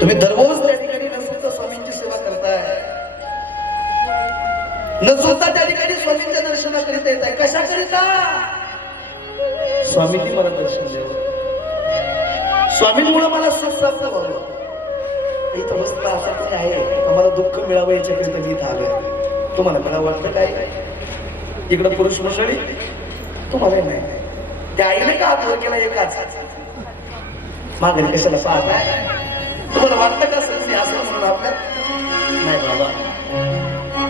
तुम्ही दररोज त्या ठिकाणी नसून स्वामींची सेवा करताय, नसून त्या ठिकाणी स्वामींच्या दर्शनाकरिता येत आहे. कशा करिता? स्वामींनी मला दर्शन द्यावं, स्वामींमुळे मला सुख प्राप्त व्हावं. इथं मस्त असा कोणी आहे आम्हाला दुःख मिळावं याच्याकरिता मी इथं आलोय. तुम्हाला मला वाटतं काय इकडं पुरुष मंडळी तुम्हाला नाही, त्या आईने का हात वर केला एकाच माघारी कशाला पाहताय? तुम्हाला वाटतं का संधी असं म्हणून आपल्या नाही बाबा,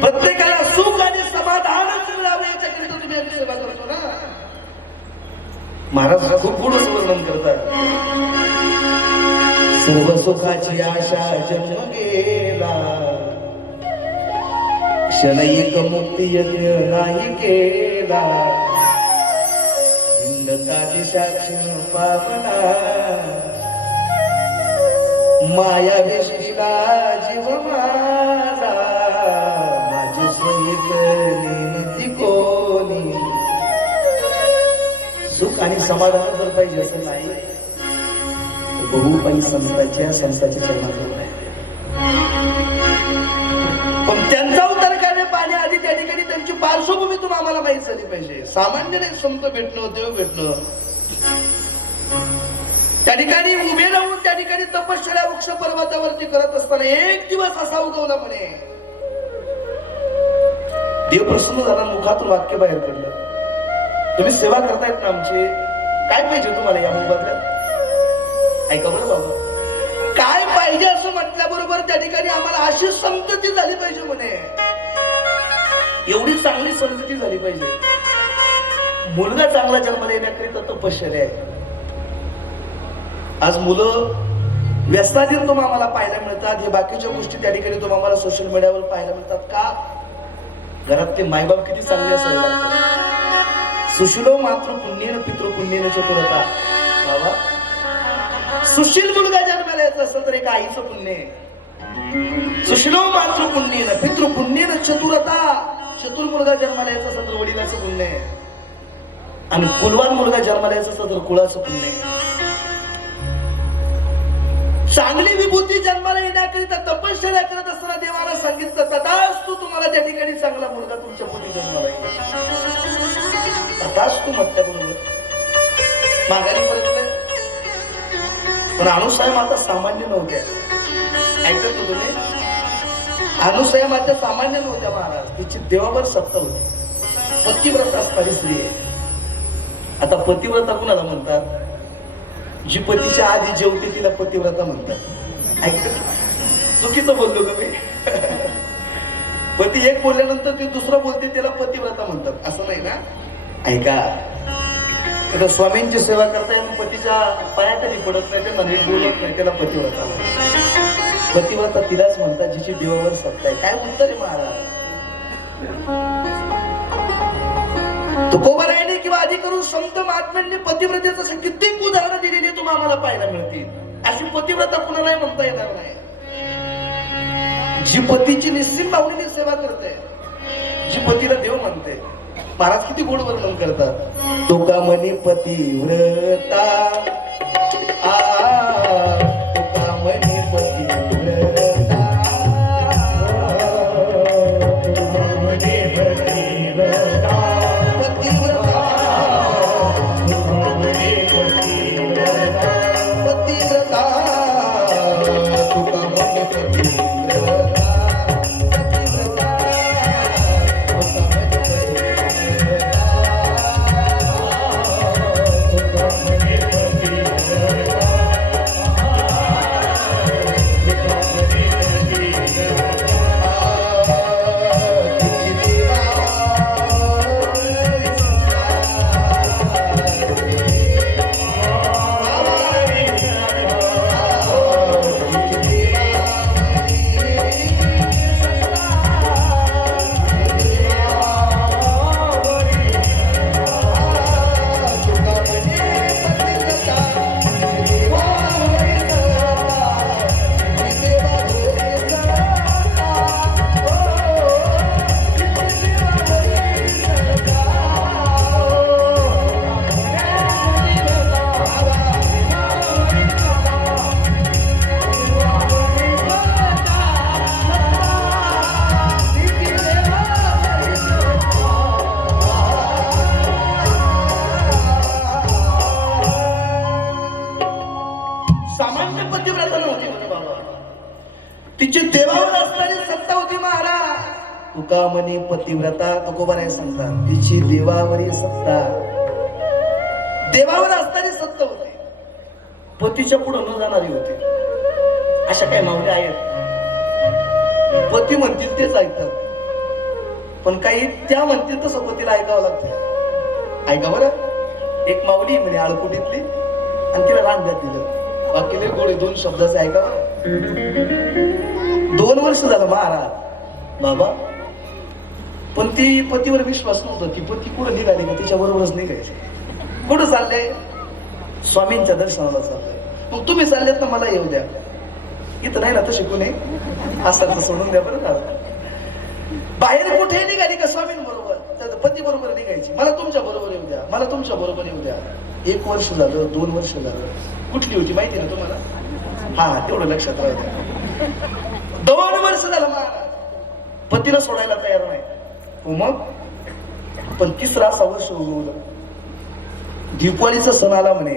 प्रत्येकाला सुख आणि समाधानच मिळावं याच्याकरिता तुम्ही आमची सेवा करतो ना. महाराज खूप पुढं वर्णन करतात. सर्व सुखाची आशा जन्म गेला, क्षण एक मुक्ती यज्ञ नाही केला. हिंदता दिशाक्षिण पावना, माया विष्टीला जीव माझा. माझे सहित नेती कोणी. सुख आणि समाधान जर पाहिजे असं नाही, बहुपाई संतांच्या चरणात आहे. पण त्यांचा उद्धार करण्याआधी त्या ठिकाणी त्यांची पार्श्वभूमीतून आम्हाला माहित झाली पाहिजे. सामान्य नाही संत भेटणं, देव भेटणं. त्या ठिकाणी उभे राहून त्या ठिकाणी तपश्चर्या वृक्ष पर्वतावरती करत असताना एक दिवस असा उगवला म्हणे. देव प्रसन्न झाला, मुखातून वाक्य बाहेर पडलं. तुम्ही सेवा करतायत ना आमची, काय पाहिजे तुम्हाला या मोबदल्यात? ऐका बरं बाबा, काय पाहिजे असं म्हटल्याबरोबर त्या ठिकाणी आम्हाला अशी संतती झाली पाहिजे म्हणे. एवढी चांगली संतती झाली पाहिजे. मुलगा चांगला जन्माला येण्याकरिता तपश्चर्या आहे. आज मुलं व्यसनाधीन तुम्हाला आम्हाला पाहायला मिळतात. हे बाकीच्या गोष्टी त्या ठिकाणी तुम्हाला आम्हाला सोशल मीडियावर पाहायला मिळतात. का? घरातले मायबाप किती चांगले असावे लागतात. सुशीलो मातृ पुण्येन पितृ पुण्येन चतुरता. बाबा, सुशील मुलगा जन्माला यायचा असेल तर एक आईचं पुण्य आहे. सुशीलो मातृ पुण्येन पितृ पुण्येन चतुरता. चतुर मुलगा जन्माला यायचा असेल तर वडिलाचं पुण्य आहे. आणि कुलवान मुलगा जन्माला यायचा असेल तर कुळाचं पुण्य आहे. चांगली विभूती जन्माला येण्याकरिता तपश्चर्या करत असताना देवाला सांगितलं, तथास्तु तुम्हाला त्या ठिकाणी चांगला मुलगा तुमच्या पोटी जन्माला येईल. तथास्तु म्हटल्याबरोबर माघारी परतले. पण अनुसूया माता सामान्य नव्हत्या. ऐकत होतो तुम्ही? अनुसूया माता सामान्य नव्हत्या महाराज. तिची देवावर सत्ता होती. पतिव्रता असणारी स्त्री आहे. आता पतिव्रता कुणाला म्हणतात? जी पतीच्या आधी जेवते तिला पतिव्रता म्हणतात. ऐकत चुकीचं बोललो का मी? पती एक बोलल्यानंतर ती दुसरं बोलते त्याला पतिव्रता म्हणतात असं नाही ना. ऐका, आता स्वामींची सेवा करताय पतीच्या पायाखाली पडत नाही, त्यांना नीट बोलत नाही, त्याला पतिव्रता म्हणतात. पतिव्रता तिलाच म्हणतात जिची देवावर सत्ता आहे. काय उत्तर आहे महाराज? तुकोबारायाने किंवा आधी करून संत महात्म्यांनी पतिव्रतेचं असं कित्येक उदाहरणं दिलेली तुम्हाला आम्हाला पाहायला मिळतील. अशी पतिव्रता कुणालाही म्हणता येणार नाही. जी पतीची निश्चित भावनेने सेवा करते, जी पतीला देव म्हणते. महाराज किती गोड वर्णन करतात. तुका मनी पतिव्रता, तुका मनी पतिव्रता, तुका मनी पतिव्रता, पतिव्रता, तुका मनी पतिव्रता, पतिव्रता, तुका मनी पतिव्रता. पतिव्रता नव्हती म्हणे बाबा, तिची देवावर असणारी सत्ता होती महाराज. तुका म्हणे पतिव्रता, तुकोबाराय सांगतात तिची देवावरील सत्ता, देवावर असणारी सत्ता होती, पतीच्या पुढे न जाणारी होती. अशा काही माऊली आहेत, पती म्हणतील तेच ऐकतात, पण काही त्या म्हणतील तसं पतीला ऐकावं लागतं. ऐका बरं, एक माऊली म्हणे आळकुटीतली, आणि तिला रांध्यात दिलं, बाकी लय गोडे 2 शब्दाचं ऐका बरं. 2 वर्ष झालं महाराज बाबा, पण ती पतीवर विश्वास नव्हता की पती कुठं निघाली का तिच्या बरोबरच निघायचे. कुठं चाललंय? स्वामींच्या दर्शनाला चाललंय. मग तुम्ही चाललेत ना, मला येऊ द्या. इथं नाही ना तसे कुणी, असं सोडून द्या बरं का. बाहेर कुठे निघाली का स्वामींबरोबर, त्याचं पती बरोबर निघायची. मला तुमच्या बरोबर येऊ द्या, मला तुमच्या बरोबर येऊ द्या. 1 वर्ष झालं, 2 वर्ष झालं. कुठली होती माहिती ना तुम्हाला? हा, तेवढं लक्षात राहू द्या. 2 वर्ष झालं महाराज पतीला सोडायला तयार नाही. मग पण 3रा वर्ष उगवलं. दीपावलीचा सण आला म्हणे,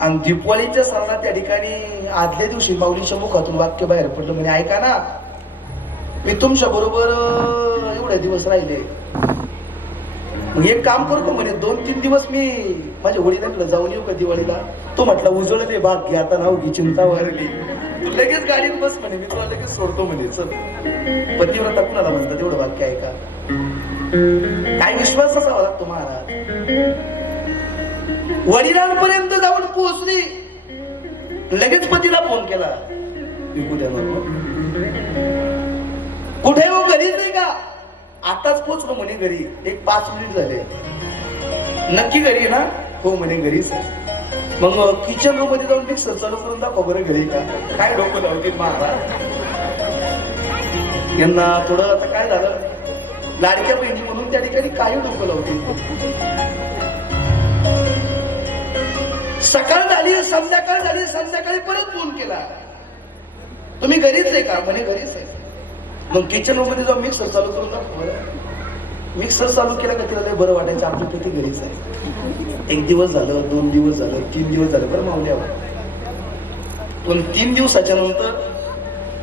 आणि दीपावलीच्या सणाला त्या ठिकाणी आदल्या दिवशी माऊलीच्या मुखातून वाक्य बाहेर पडलं म्हणे, ऐका ना, मी तुमच्या बरोबर एवढे दिवस राहिले, मग एक काम करू का म्हणे, 2-3 दिवस मी माझ्या वडिलांकडे जाऊन येऊ का दिवाळीला? तो म्हटला उजळले भाग घ्या आता, नाव घी चिंता वारली, तू लगेच गाडीत बस म्हणे, मी तुला लगेच सोडतो म्हणे. चल, पतिव्रता कुणाला म्हणतात एवढं वाक्य आहे का? काय विश्वास असावा लागतो महाराज. वडिलांपर्यंत जाऊन पोहोचली, लगेच पतीला फोन केला, कुठे हो, घरीच नाही का? आताच पोहोचलो म्हणे घरी, एक 5 मिनिट झाले. नक्की घरी ना? हो म्हणे घरीच. मग किचन रूम मध्ये जाऊन मिक्सर चालू करून दाखव बरं घरी का? काय डोकं लावतील महाराज यांना. थोडं आता काय झालं, लाडक्या बहिणी म्हणून त्या ठिकाणी काही डोकं लावतील. सकाळ झाली, संध्याकाळ झाली, संध्याकाळी परत फोन केला, तुम्ही घरीच आहे का? म्हणे घरीच आहे. मग किचन रूम मध्ये जाऊन मिक्सर चालू करून दाखव. मिक्सर चालू केला का तिला लय बरं वाटायचं, आपली पती घरीच आहे. 1 दिवस झालं, 2 दिवस झालं, 3 दिवस झालं बरं माऊल्यावर. पण 3 दिवसाच्या नंतर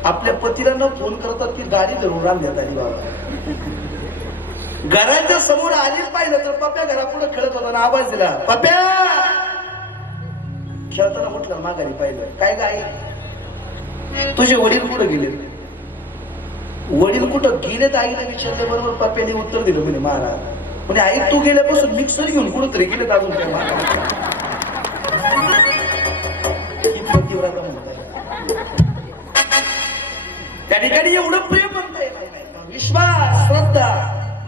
आपल्या पतीला न फोन करतात की गाडी धरून रांध्यात आली. बाबा घराच्या समोर आलीच पाहिलं तर पप्या घरापुढे खेळत होता ना, आवाज दिला, पप्या. खेळताना म्हटलं माघारी पाहिलं, काय गाय तुझे वडील कुठं गेले? वडील कुठं गेलेत आईला विचारले बरोबर पप्याने उत्तर दिलं म्हणे, महाराज म्हणजे आई तू गेल्यापासून मिक्सर घेऊन कुठं तरी गेलेत अजून काय? पतिव्रता म्हणतात त्या ठिकाणी एवढं प्रेम म्हणता येणार नाही, विश्वास, श्रद्धा.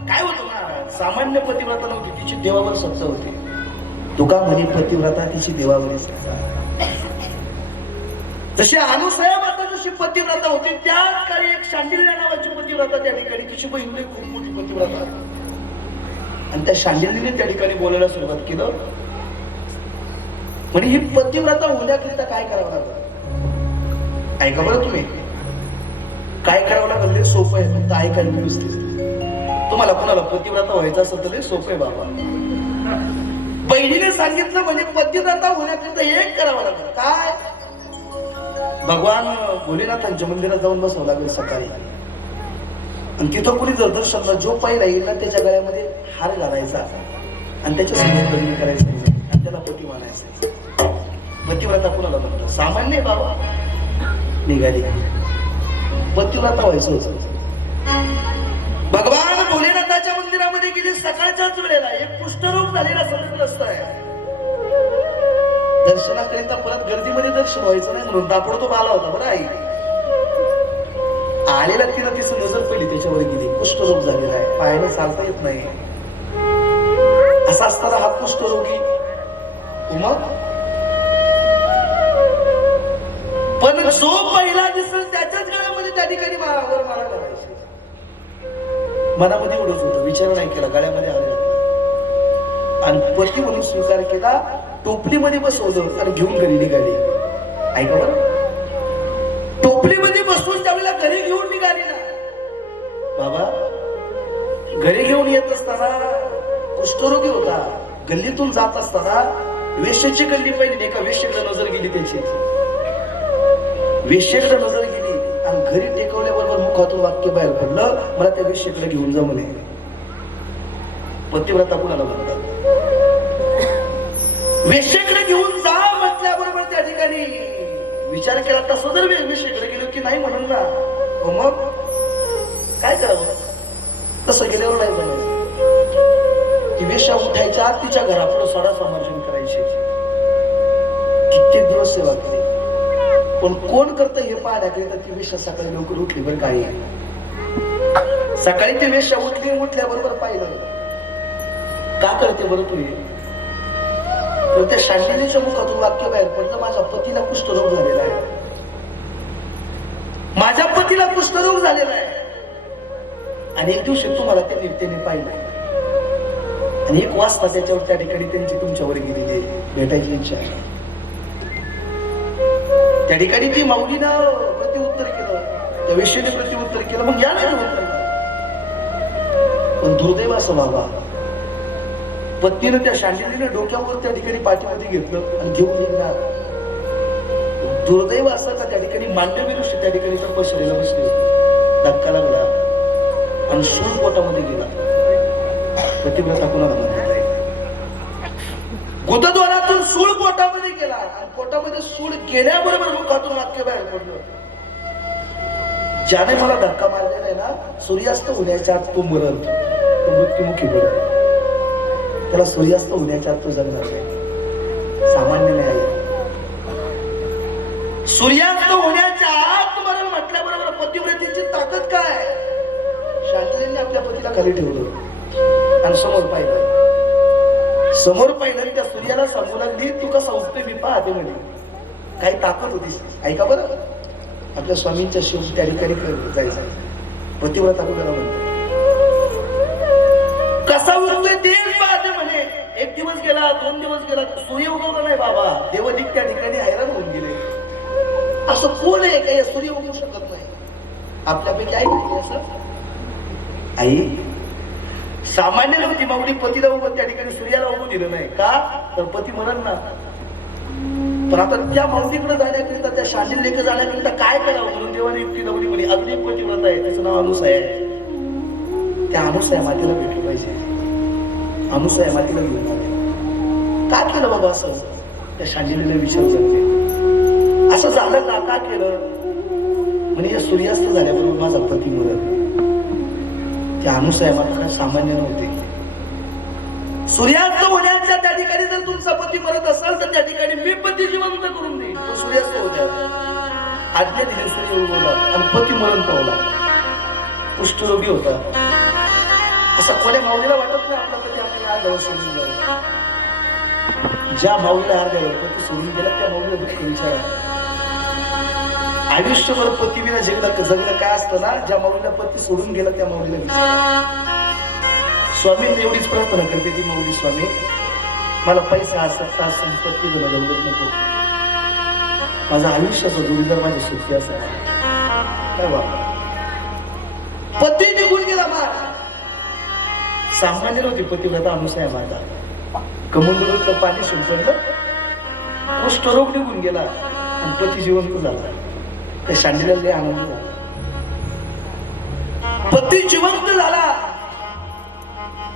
काय होतं महाराज, सामान्य पतिव्रता नव्हती, तिची देवावर सत्ता होती. तुका म्हणे पतिव्रता, तिची देवावरील सत्ता. जशी अनुसया माता जशी पतिव्रता होती, त्याच काळी एक शांडिल्य नावाची पतिव्रता त्या ठिकाणी, तिची बहीण खूप मोठी पतिव्रता, आणि त्या शांडिल्यने त्या ठिकाणी बोलायला सुरुवात केलं. म्हणजे ही पतिव्रता होण्याकरिता काय करावं लागलं? ऐका बरं तुम्ही, काय करावं लागलं? सोपं आहे, फक्त ऐकायला व्यवस्थित. तुम्हाला कोणाला पतिव्रता व्हायचं असेल तर लय सोपं आहे बाबा. बहिणीने सांगितलं म्हणजे पतिव्रता होण्याकरिता एक करावं लागलं. काय? भगवान भोलेनाथांच्या मंदिरात जाऊन बसावं लागेल सकाळी, आणि तिथं कुणी जर दर्शनला जो पहिला येईल ना त्याच्या गळ्यामध्ये हार घालायचा, आणि त्याच्यासमोर लग्न करायचं, आणि त्याला पती मानायचं. पतिव्रता कुणाला म्हणतो? सामान्य बाबा. निघाली पतिव्रता व्हायचं होतं. भगवान भोलेनाथाच्या मंदिरामध्ये गेली सकाळच्याच वेळेला. एक कुष्ठरोग झालेला समजत आहे, दर्शनाकरिता परत गर्दीमध्ये दर्शन व्हायचं नाही म्हणून ताबडतोब आला होता बरं. आई आलेला तिला तिचं नजर पडली, त्याच्यावर गेली. कुष्ठरोग झालेला आहे, पायाला चालता येत नाही. असा असताना हा कुष्ठरोगी मग पण जो पहिला दिसेल त्याच्याच गळ्यामध्ये त्या ठिकाणी मारा करायची. मनामध्ये एवढंच होतं, विचार नाही केला, गळ्यामध्ये आलं आणि पती म्हणून स्वीकार केला. टोपलीमध्ये बसवलं आणि घेऊन घरी निघाली. ऐका बरं, टोपलीमध्ये बसवून त्यावेळेला घरी घेऊन निघाली ना बाबा. घरी घेऊन येत असताना कुष्ठरोगी होता. गल्लीतून जात असताना वेश्याची गल्ली पाहिली, एका वेश्येकडे नजर गेली त्याची. वेश्येकडे नजर गेली आणि घरी टेकवल्याबरोबर मुखातून वाक्य बाहेर पडलं, मला त्या वेश्येकडे घेऊन जा म्हणे. पतिव्रता कुणाला म्हणतात? वेश्येकडे घेऊन जा म्हटल्याबरोबर त्या ठिकाणी विचार केला, तसं जर वेश्येकडे गेलो की नाही म्हणून ना, मग काय करावं? तसं गेल्यावर नाही बनवलं. ती वेश्या उठायच्या आत तिच्या घरापुढे सडा समर्पण करायची. कित्येक दिवस सेवा केली, पण कोण करतं हे पाहण्याकरिता ती वेश्या सकाळी लवकर उठली. बरं काय सकाळी ती वेश्या उठल्याबरोबर पाहिलं, का करते बरं तू हे? तर त्या शांडिलीच्या मुखातून वाक्य बाहेर पडलं, माझ्या पतीला कुष्ठरोग झालेला आहे, माझ्या पतीला कुष्ठरोग झालेला आहे. आणि एक दिवशी तुम्हाला त्याने पाहिलं आणि 1 वाजता त्याच्यावर त्या ठिकाणी त्यांची तुमच्यावर गेलेली भेटायची इच्छा आहे. त्या ठिकाणी ती माऊलीनं प्रत्युत्तर केलं, त्या विषयाने प्रत्युत्तर केलं, मग या नाही उत्तर. पण दुर्दैव असं बाबा, पत्नीनं त्या शांडिलीने डोक्यावर त्या ठिकाणी पाठीमध्ये घेतलं आणि घेऊन निघणार. दुर्दैव असं का त्या ठिकाणी मांडवी ऋषी त्या ठिकाणी तपश्चर्येला बसले, धक्का लागला आणि सूळ पोटामध्ये गेला. पतिव्रता कुणाला म्हणतात? गुदद्वारातून सूळ पोटामध्ये गेला आणि पोटामध्ये सूळ गेल्याबरोबर मुखातून वाक्य बाहेर पडलं, ज्याने मला धक्का मारलेला आहे ना, सूर्यास्त होण्याच्या आत तो मरण, तो मृत्युमुखी पडेल. त्याला सूर्यास्त होण्याच्या आत तो जगणार नाही, सामान्य नाही आहे. सूर्यास्त होण्याच्या आत मरण म्हटल्याबरोबर पतिव्रतेची ताकद काय? शांतलेने आपल्या पतीला खाली ठेवलं आणि समोर पाहिलं, त्या सूर्याला सांगू लागली, तू कसा उठतोय मी पाहते म्हणे. काही ताकद होती. ऐका बरं, आपल्या स्वामींच्या शेवटी त्या ठिकाणी जायचं. पतिव्रता कुणाला म्हणते? कसा उठतोय तेच पाहते म्हणे. 1 दिवस गेला, 2 दिवस गेला, सूर्य उगवला नाही बाबा. देवदिक त्या ठिकाणी हैराण होऊन गेले. असं कोण आहे काही सूर्य उगवू शकत नाही? आपल्यापैकी आई नाही असं? आई सामान्य नव्हती माऊली. पतीला उगवत त्या ठिकाणी सूर्याला उगवू दिलं नाही का? तर पती मरण ना. पण आता त्या माऊलीकडे जाण्याकरिता, त्या शांडिलीकडे जाण्याकरिता काय करावं म्हणून देवाने युक्ती लावली. म्हणे अजून एक पतिव्रता आहे, त्याचं नाव अनुसूया आहे. त्या अनुसूया मातेला भेटली पाहिजे. अनुसूया मातेला घेऊन आले. काय केलं बाबा असं? त्या शांडिलीला विचार जाते, असं झालं का केलं? म्हणजे सूर्यास्त झाल्याबरोबर माझा पती मरण. त्या अनुसूया माता काय सामान्य नव्हते. सूर्यास्त होण्याच्या त्या ठिकाणी जर तुमचा पती मरत असाल तर त्या ठिकाणी मी पती जिवंत करून देईन. तो सूर्यास्त होत्या आज्ञा दिली, सूर्य उगवला आणि पती मरण पावला. कुष्ठरोगी होता. असं कोण्या माऊलीला वाटत नाही आपला पती आपल्याला अर्ध्यावर सोडून जाऊ. ज्या माऊलीला अर्ध्यावर पती सोडून गेला त्या माऊलीला दुःख विचारा. आयुष्यभर पतीविना जगलं काय असतं ना, ज्या माऊलीला पती सोडून गेला त्या माऊलीला विचारा. स्वामींनी एवढीच प्रार्थना करते ती माऊली, स्वामी मला पैसा सत्ता संपत्ती दौलत नको, माझा आयुष्याचा जोडीदार माझी सुखी असा. काय बाबा, पती निघून गेला महाराज. सामान्य नव्हती पतिव्रता अनुसूया माता. कमंडलूचं पाणी शिंपडलं, कुष्ठरोग निघून गेला आणि पती जिवंत झाला. त्या शांडीला लय आनंद झाला. पती जिवंत झाला.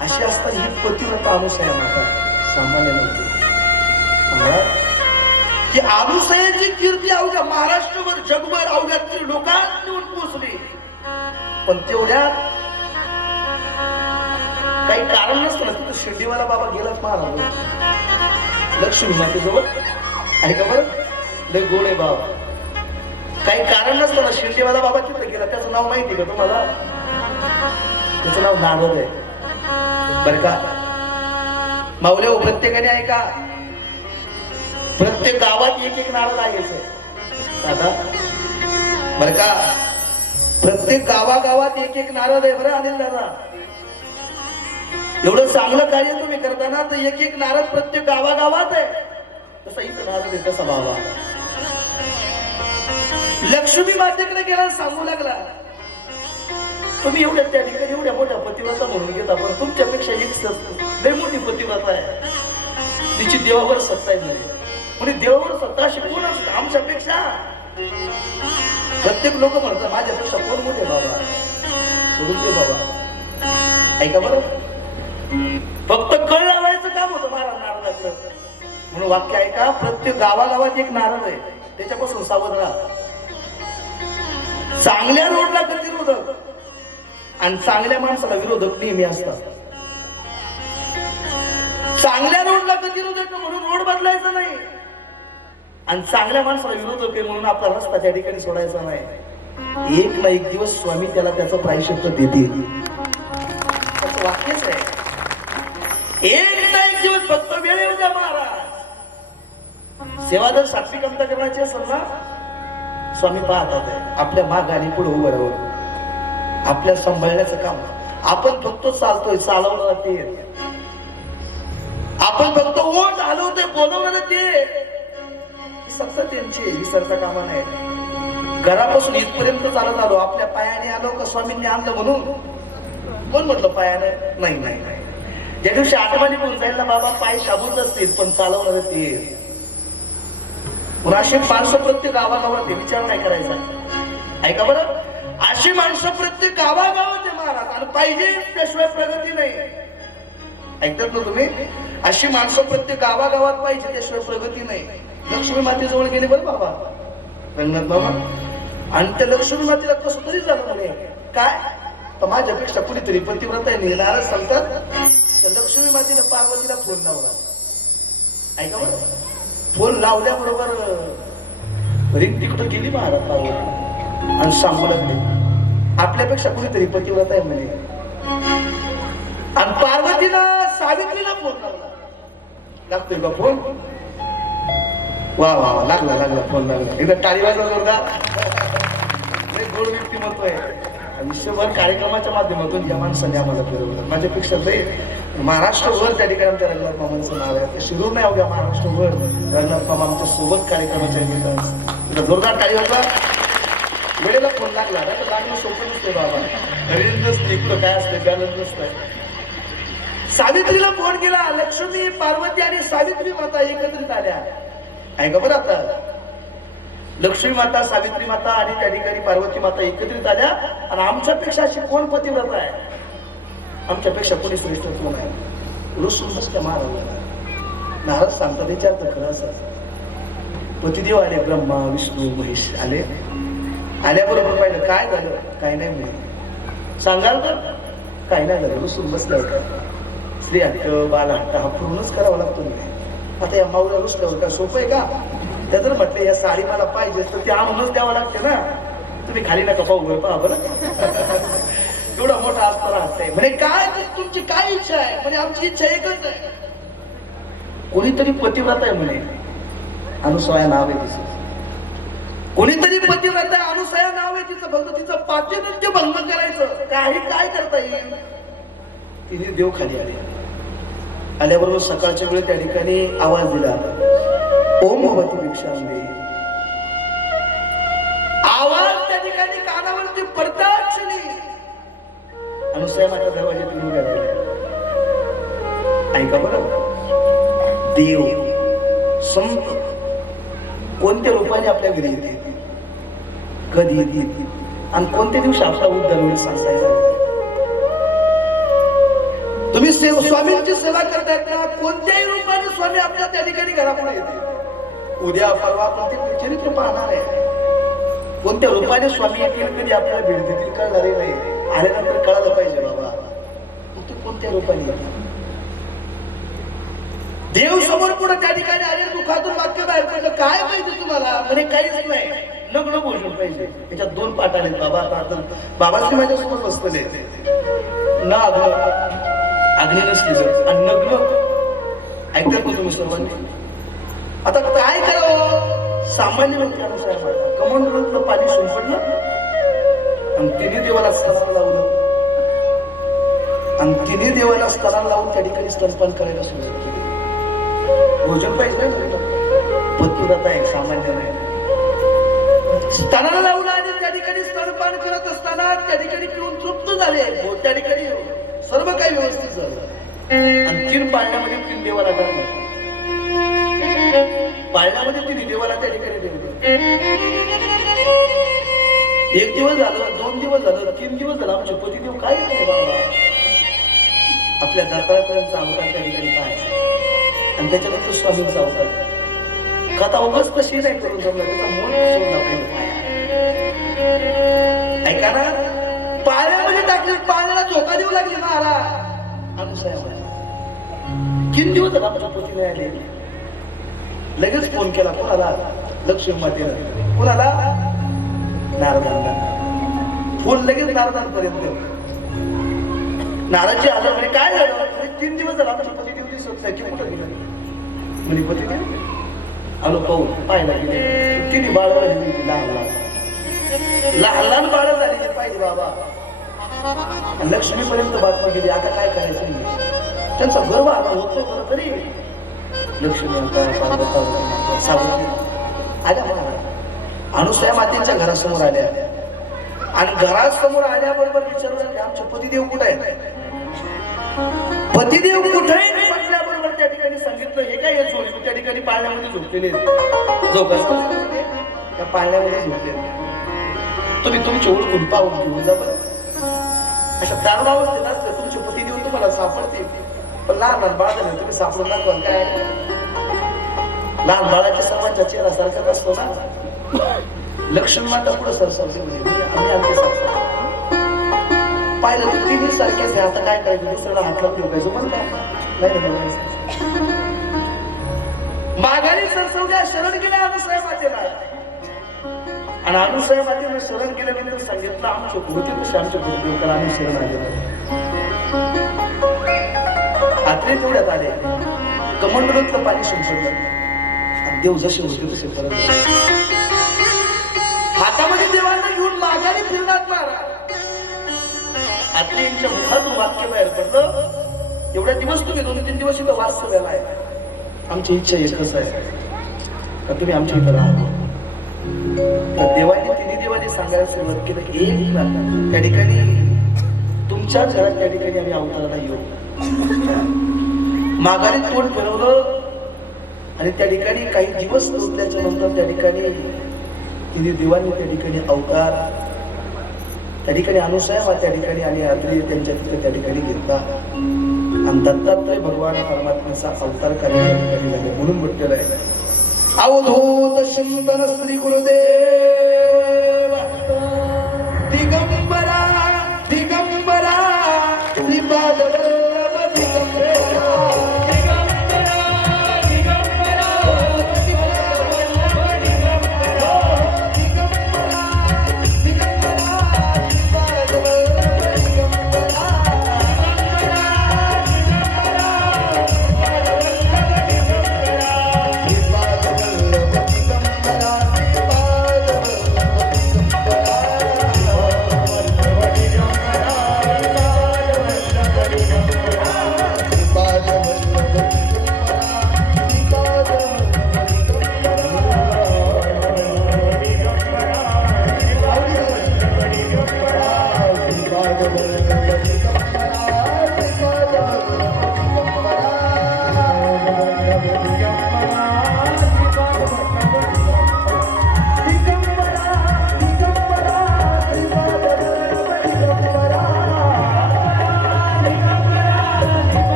अशी असताना ही पतिव्रता अनुसूया माता सामान्य नव्हती. की अनुसूयाची कीर्ती अवघ्या महाराष्ट्रभर, जगभर अवघ्या लोकांनी पोहोचली. पण तेवढ्यात काही कारण नसतं ना, तिथं शिर्डीवाला बाबा गेलाच महाराज लक्ष्मी मातेजवळ. ऐका बरं, लय गोड आहे बाबा. काही कारण नसतं ना, शिर्डीवाला बाबा तिथं गेला. त्याचं नाव माहिती का तुम्हाला? त्याचं नाव नारद आहे बर का. माऊली हो, प्रत्येकाने ऐका, प्रत्येक गावात एक नारद आहेच दादा बर का. प्रत्येक गावागावात एक नारद आहे बरं अनिल दादा. एवढं चांगलं कार्य तुम्ही करताना तर एक नारद प्रत्येक गावागावात आहे. तसा इथं नारद आहे तसा बाबा. लक्ष्मी मातेकडे गेला, सांगू लागला तुम्ही एवढ्या त्या ठिकाणी एवढ्या मोठ्या पतिव्रता म्हणून घेता, पण तुमच्यापेक्षा एक लय मोठी पतिव्रता आहे, तिची देवावर सत्ता नाही. म्हणजे देवावर सत्ता अशी कोण असते आमच्यापेक्षा? प्रत्येक लोक म्हणतात माझ्यापेक्षा कोण मोठे बाबा, सोडून दे बाबा. ऐका बरं, फक्त कळ लावायचं काम होतं महाराज नारळाचं. म्हणून वाक्य ऐका, प्रत्येक गावागावात एक नारळ आहे, त्याच्यापासून सावध राहा. चांगल्या रोडला गतिरोधक आणि चांगल्या माणसाला विरोधक नेहमी असतात. चांगल्या रोडला गतिरोधक म्हणून रोड बदलायचा नाही, आणि चांगल्या माणसाला विरोधक आहे म्हणून आपला रस्ता त्या ठिकाणी सोडायचा नाही. एक ना एक दिवस स्वामी त्याला त्याचं प्रायश्चित्त देतील. त्याचं वाक्यच आहे, एक ना एक दिवस फक्त वेळ येऊ द्या महाराज. सेवा जर सात्विक अंतःकरणाची असेल ना, स्वामी पाहतात आहे आपल्या माग आणि पुढे उभं राहून आपल्या सांभाळण्याचं काम. आपण फक्त चालतोय, चालवणार ते. आपण फक्त ओट हलवतोय, बोलवणार ते. सत्ता त्यांची विसरता कामा नाही. घरापासून इथपर्यंत चालत आलो, आपल्या पायाने आलो का स्वामींनी आणलं म्हणून? कोण म्हटलं पायाने? नाही नाही नाही. ज्या दिवशी आठवणी कोण जाईल ना बाबा, पाय शाबूत असतील पण चालवणार ते. अशी माणसं प्रत्येक गावागावात विचार नाही करायचा. ऐका बरं, अशी माणसं प्रत्येक गावागावात आहे महाराज, आणि पाहिजे त्याशिवाय प्रगती नाही. ऐकतात ना तुम्ही? अशी माणसं प्रत्येक गावागावात पाहिजे, त्याशिवाय प्रगती नाही. लक्ष्मी मातेजवळ गेले बरं बाबा रंगनाथ बाबा, आणि त्या लक्ष्मी मातेला कसं तरी झालं म्हणे. काय तर माझ्यापेक्षा कुणीतरी पतिव्रता आहे नाराज सांगतात. त्या लक्ष्मी मातेला पार्वतीला फोन लावला. ऐका बरं, फोन लावल्याबरोबर रिंग तिकडं गेली महाराज पार्वती, आणि सांगू लागले आपल्यापेक्षा कुणीतरी पतिव्रता आहे म्हणे. आणि पार्वतीला सावित्रीला फोन लावला. लागतोय का फोन? वा वा वा, लागला लागला, फोन लागला. एकदा टाळी वाजवा जोरदार. गोड व्यक्तिमत्व आहे. विश्वभर कार्यक्रमाच्या माध्यमातून या माणसाने आम्हाला फिरवलं. माझ्यापेक्षा ते महाराष्ट्रभर त्या ठिकाणी आमच्या रंगनाथ मामांचं नाव आहे. शिरूर नाही अवघ्या महाराष्ट्रभर रंगनाथ मामा आमच्या सोबत कार्यक्रमाच्या निमित्तानं. जोरदार टाळी वाजवा. वेळेला फोन लागला ना, तर लागणं सोपं नसते बाबा. रेंज नसते, इकडं काय असतं बॅलन्स नसतं. सावित्रीला फोन केला. लक्ष्मी, पार्वती आणि सावित्री माता एकत्रित आल्या. ऐका बरं, आता लक्ष्मी माता, सावित्री माता आणि त्या ठिकाणी पार्वती माता एकत्रित आल्या. आणि आमच्यापेक्षा अशी कोण पतिव्रता आहे? आमच्यापेक्षा कोणी श्रेष्ठ कोण आहे? रुसून नसत्या महाराजांना. महाराज सांगतात विचारतं खरं असं. पतिदेव आले, ब्रह्मा विष्णू महेश आले. आल्याबरोबर पाहिलं काय झालं? काय नाही मिळेल. सांगाल तर काय नाही झालं. रुसून बसल्या होत्या. स्त्री हट्ट, बाल हट्ट हा पूर्णच करावा लागतो. नाही आता या माऊला रुसल्यावर काय सोपं आहे का? त्या जर म्हटलं या साडी मला पाहिजे तर ती आणूनच द्यावं लागते ना. तुम्ही खाली नका पाहू बरं, पहा बरं. एवढा मोठा असतो राहते म्हणजे काय तुमची काय इच्छा आहे? म्हणजे आमची इच्छा एकच आहे. कोणीतरी पतिव्रता आहे म्हणे, अनुसया नाव आहे तिचं. कोणीतरी पतिव्रता आहे, अनुसया नाव आहे तिचं. फक्त तिचं पातिव्रत्य भंग करायचं. काही काय करता येईल? तिने देव खाली आले. आल्याबरोबर सकाळच्या वेळी त्या ठिकाणी आवाज दिला, ओम भवती भिक्षांदे. आवाज त्या ठिकाणी कानावरती पडताच क्षणी अनुसया माझ्या दरवाज्यात उभ्या राहिल्या. ऐका बरं, देव संत कोणत्या रूपाने आपल्या घरी येते, कधी येते, आणि कोणत्या दिवशी आपला उद्धार होईल सांगायचा. तुम्ही स्वामींची सेवा करताय का? कोणत्याही रूपाने स्वामी आपल्या त्या ठिकाणी घरापुढे येते. उद्या परवा आपण चरित्र पाहणार आहे. कोणत्या रूपाने स्वामी येतील, कधी आपल्याला भेट देतील कळणारे नाही. आल्यानंतर कळायला पाहिजे बाबा ते कोणत्या रूपाने येतील. देव समोर पुढे त्या ठिकाणी आले, दुखातून वाक्य बाहेर पडलं, काय पाहिजे तुम्हाला? म्हणजे काहीच नाही, नग्न भोजन पाहिजे. त्याच्यात दोन पाठ आले. बाबाश्री माझ्यासोबत बसतले ना, अग्नी नसली जर आणि नग्न. ऐकतात ना तुम्ही सर्वांनी? आता काय करावं? सामान्य लोकांनुसार कमंडलूतलं पाणी शिंपडलं आणि तिने देवाला स्तनाला लावलं, आणि तिने देवाला स्तनाला लावून त्या ठिकाणी स्तनपान करायला सुरुवात केली. भोजन पाहिजे ना, पतिव्रता आहे, सामान्य नाही. स्तनाला लावलं आणि त्या ठिकाणी स्तनपान करत असताना त्या ठिकाणी पिऊन तृप्त झाले. त्या ठिकाणी सर्व काही व्यवस्थित झालं. आणि 3 पाळण्यामध्ये 3 देवाला धरलं. पाळण्यामध्ये तिने देवाला त्या ठिकाणी ठेवलं. एक दिवस झालं, 2 दिवस झालं, 3 दिवस झालं, आमचे पतिदेव काय केले बाबा? आपल्या दत्तात्रयांचा अवतार त्या ठिकाणी पाहायचा आणि त्याच्यानंतर स्वामींचा अवतार. कथा उगाच तशी नाही करून जमला, त्याचा मूळ सोडला पाहिजे. ऐका ना, पाळण्यामध्ये टाकले, पाळण्याला झोका देऊ लागले ना आला अनुसाया. 3 दिवस झाला आमच्या पती नाही आले. लगेच फोन केला कोणाला? लक्ष्मी मातेला. कोणाला? नारदांना. फोन लगेच नारदांपर्यंत. नारदजी आलं म्हणजे काय झालं? 3 दिवस झाला आमच्या पतिदेव दिसत नाही. कुठं गेलं म्हणजे पतिदेव? आलो पाहून पाहायला गेले. तिने बाळ झाली, लहान लहान बाळ झाली पाहिजे बाबा. लक्ष्मीपर्यंत बातमी गेली. आता काय करायचं नाही. त्यांचा गर्व आला होतो बरं तरी लक्ष्मी सावली आल्या म्हणा अनुसया मातेच्या घरासमोर आल्या आणि घरासमोर आल्याबरोबर विचारलं आमचे पतिदेव कुठे आहेत? पतिदेव कुठे म्हटल्याबरोबर त्या ठिकाणी सांगितलं हे काय झोपले? त्या ठिकाणी पाळण्यामध्ये झोपलेले त्या पाळण्यामध्ये झोपलेले. तुम्ही तुमची ओळखून पाहून घेऊन जा बरं. अशा दारुणावस्थेत असलं तुमचे पतिदेव तुम्हाला सापडतील, पण लहान लहान बाळ झाले तुम्ही सापडून दाखवा. काय लहान बाळाच्या सर्वांच्या चेहरा सारखाच असतो ना. लक्ष्मी माता पुढे सरसावली आम्ही आमचे सापडतो पाहिलं तर तिन्ही सारखेच आहे. आता काय करायचं? दुसऱ्याला हात लावून ठेवायचं पण काय नाही. माघारी सरसवल्या शरण गेल्या अनुसया मातेला आणि अनुसया मातेने शरण केल्यानंतर सांगितलं आमचे होते तसे आमचे गुरुदेव आम्ही शरण आले. आत्रे तेवढ्यात आले, कमंडलूतलं पाणी शिंपडलं आणि देव जसे होते तसे परत हातामध्ये देवांना घेऊन माघारी फिरणार मारा. आत्रेंच्या मुखातून वाक्य बाहेर पडलं, एवढ्या दिवस तुम्ही 2-3 दिवस इथं वास्तव्याला आहे. आमची इच्छा एकच आहे का तुम्ही आमच्या इथं राहा. तर देवाने तिन्ही देवाने सांगायला सुरुवात केलं की एक त्या ठिकाणी तुमच्या घरात त्या ठिकाणी आम्ही अवताराला येऊ. माघारी तोंड फिरवलं आणि त्या ठिकाणी काही दिवस नसल्याच्या नंतर त्या ठिकाणी तिन्ही देवांनी त्या ठिकाणी अवतार त्या ठिकाणी अनुसया त्या ठिकाणी आणि आत्री त्यांच्या तिथे त्या ठिकाणी घेतला आणि दत्तात्रय भगवान परमात्म्याचा अवतार करण्याच्या ठिकाणी झाले. म्हणून म्हटलेलं आहे अवधूत चिंतन श्री गुरुदेव